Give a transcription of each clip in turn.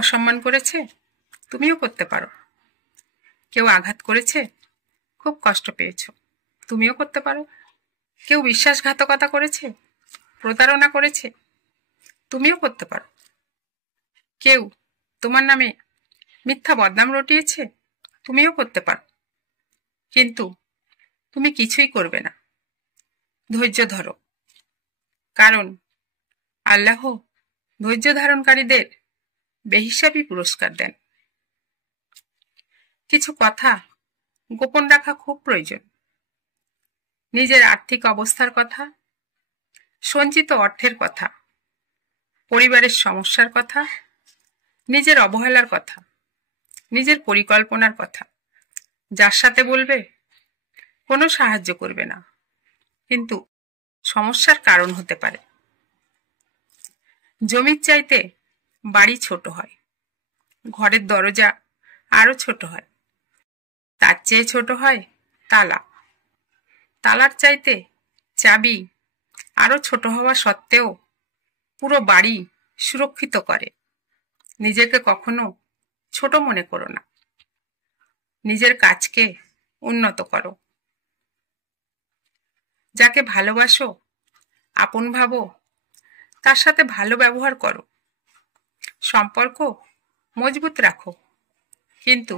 অসম্মান করেছে, তুমিও করতে পারো। কেউ আঘাত করেছে, খুব কষ্ট পেয়েছ, তুমিও করতে পারো। কেউ বিশ্বাসঘাতকতা করেছে, প্রতারণা করেছে, তুমিও করতে পারো। কেউ তোমার নামে মিথ্যা বদনাম রটিয়েছে, তুমিও করতে পারো। কিন্তু তুমি কিছুই করবে না। ধৈর্য ধরো, কারণ আল্লাহ ধৈর্য ধারণকারীদের বেহিসাবি পুরস্কার দেন। কিছু কথা গোপন রাখা খুব প্রয়োজন। নিজের আর্থিক অবস্থার কথা, সঞ্চিত অর্থের কথা, পরিবারের সমস্যার কথা, নিজের অবহেলার কথা, নিজের পরিকল্পনার কথা যার সাথে বলবে কোনো সাহায্য করবে না, কিন্তু সমস্যার কারণ হতে পারে। জমির চাইতে বাড়ি ছোট হয়, ঘরের দরজা আরো ছোট হয়, তার চেয়ে ছোট হয় তালা। তালার চাইতে চাবি আরো ছোট হওয়া সত্ত্বেও পুরো বাড়ি সুরক্ষিত করে। নিজেকে কখনো ছোট মনে করো না, নিজের কাজকে উন্নত করো। যাকে ভালোবাসো, আপন ভাবো, তার সাথে ভালো ব্যবহার করো। সম্পর্ক মজবুত রাখো, কিন্তু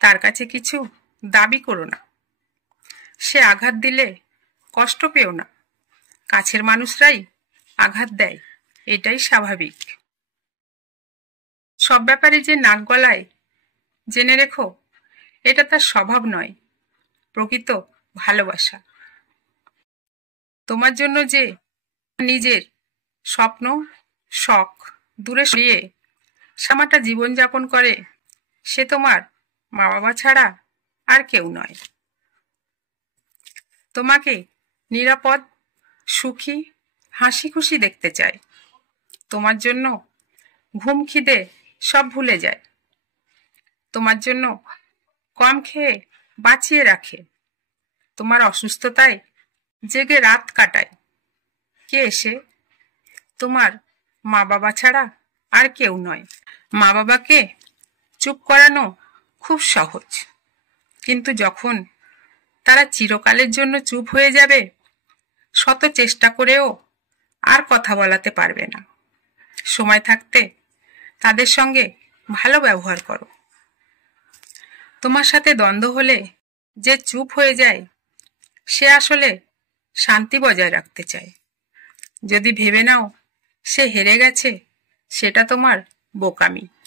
তার কাছে কিছু দাবি করো না। সে আঘাত দিলে কষ্ট পেও না, কাছের মানুষরাই আঘাত দেয়, এটাই স্বাভাবিক। সব ব্যাপারে যে নাক গলায়, জেনে রেখো এটা তার স্বভাব নয়, প্রকৃত ভালোবাসা। তোমার জন্য যে নিজের স্বপ্ন শখ দূরে সরিয়ে সামাটা জীবনযাপন করে, সে তোমার মা বাবা ছাড়া আর কেউ নয়। তোমাকে নিরাপদ, সুখী, হাসি খুশি দেখতে চায়। তোমার জন্য ঘুম খিদে সব ভুলে যায়। তোমার জন্য কম খেয়ে বাঁচিয়ে রাখে। তোমার অসুস্থতায় জেগে রাত কাটায়। কে এসে? তোমার মা বাবা ছাড়া আর কেউ নয়। মা বাবাকে চুপ করানো খুব সহজ, কিন্তু যখন তারা চিরকালের জন্য চুপ হয়ে যাবে, শত চেষ্টা করেও আর কথা বলাতে পারবে না। সময় থাকতে তাদের সঙ্গে ভালো ব্যবহার করো। তোমার সাথে দ্বন্দ্ব হলে যে চুপ হয়ে যায়, সে আসলে শান্তি বজায় রাখতে চায়। যদি ভেবে নাও সে হেরে গেছে, সেটা তোমার বোকামি।